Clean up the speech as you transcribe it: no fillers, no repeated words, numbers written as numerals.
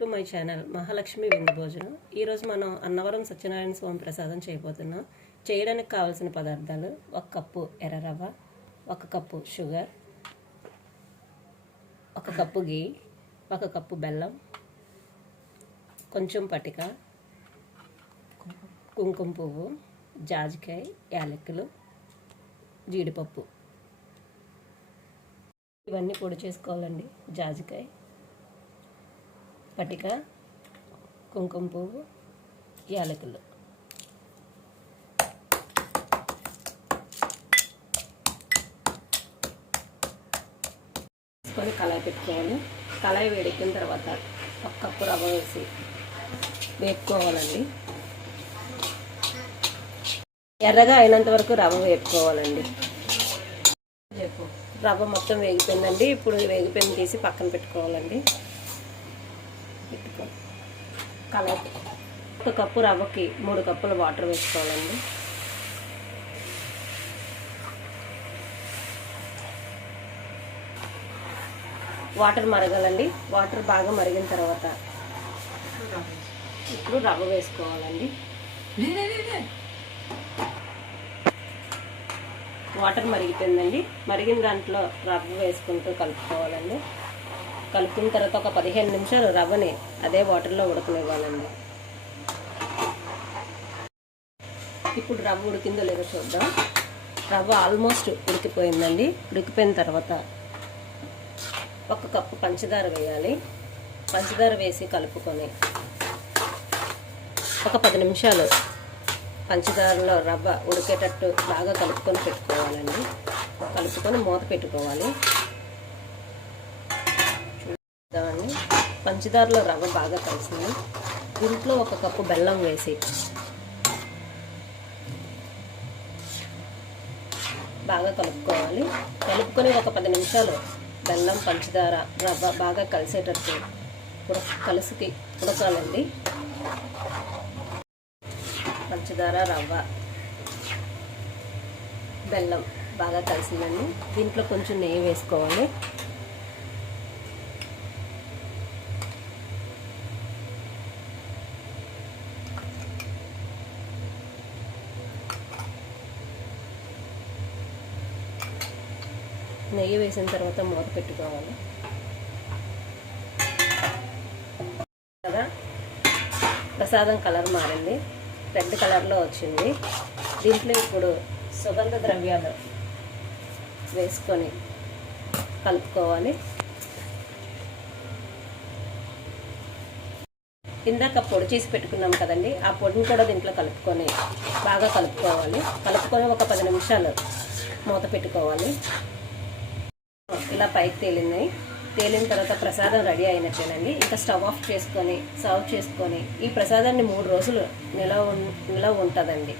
To my channel Mahalakshmi విందు భోజనం. ఈరోజు మనం అన్నవరం సత్యనారాయణ స్వామి ప్రసాదం చేయబోతున్నాం. చేయడానికి కావాల్సిన పదార్థాలు: 1 కప్పు ఎర్ర రవ్వ, 1 కప్పు షుగర్, 1 కప్పు గీ, 1 కప్పు బెల్లం, కొంచెం పటిక, కుంకుమ పువ్వు, జాజికాయ, యాలకులు, జీడిపప్పు. ఇవన్నీ పొడి చేసుకోవాలండి. జాజికాయ, పటిక, కుంకుమ పువ్వు, యాలకులు. తీసుకొని కళాయి పెట్టుకోవాలి. కళాయి వేడెక్కిన తర్వాత 1 కప్పు రవ్వ వేసి వేపుకోవాలండి. ఎర్రగా అయినంత వరకు రవ్వ వేపుకోవాలండి. రవ్వ మొత్తం వేగిపోయిందండి. ఇప్పుడు వేగిపోయింది తీసి పక్కన పెట్టుకోవాలండి. కళాయి 1 కప్పు రవ్వకి 3 కప్పుల వాటర్ వేసుకోవాలండి. వాటర్ మరగాలండి. వాటర్ బాగా మరిగిన తర్వాత ఇప్పుడు రవ్వ వేసుకోవాలండి. వాటర్ మరిగిపోయిందండి. మరిగిన దాంట్లో రవ్వ వేసుకుంటూ కలుపుకోవాలండి. కలుపుకున్న తర్వాత ఒక 15 నిమిషాలు రవ్వని అదే వాటర్లో ఉడకనివ్వాలండి. ఇప్పుడు రవ్వ ఉడికిందో లేదో చూద్దాం. రవ్వ ఆల్మోస్ట్ ఉడికిపోయిందండి. ఉడికిపోయిన తర్వాత 1 కప్పు పంచదార వేయాలి. పంచదార వేసి కలుపుకొని ఒక 10 నిమిషాలు పంచదారలో రవ్వ ఉడికేటట్టు బాగా కలుపుకొని పెట్టుకోవాలండి. కలుపుకొని మూత పెట్టుకోవాలి. చూద్దామండి, పంచదారలో రవ్వ బాగా కలిసింది. దీంట్లో 1 కప్పు బెల్లం వేసి బాగా కలుపుకోవాలి. కలుపుకొని ఒక 10 నిమిషాలు బెల్లం, పంచదార, రవ్వ బాగా కలిసేటట్టు ఉడకాలండి. పంచదార, రవ్వ, బెల్లం బాగా కలిసిందండి. దీంట్లో కొంచెం నెయ్యి వేసుకోవాలి. నెయ్యి వేసిన తర్వాత మూత పెట్టుకోవాలి కదా. ప్రసాదం కలర్ మారింది, రెడ్ కలర్లో వచ్చింది. దీంట్లో ఇప్పుడు సుగంధ ద్రవ్యాలు వేసుకొని కలుపుకోవాలి. ఇందాక పొడి చేసి పెట్టుకున్నాం కదండి, ఆ పొడిని కూడా దీంట్లో కలుపుకొని బాగా కలుపుకోవాలి. కలుపుకొని ఒక 10 నిమిషాలు మూత పెట్టుకోవాలి. ఇలా పైకి తేలిన తర్వాత ప్రసాదం రెడీ అయినట్టేనండి. ఇంకా స్టవ్ ఆఫ్ చేసుకొని సర్వ్ చేసుకొని ఈ ప్రసాదాన్ని 3 రోజులు నిలవ ఉంటుందండి.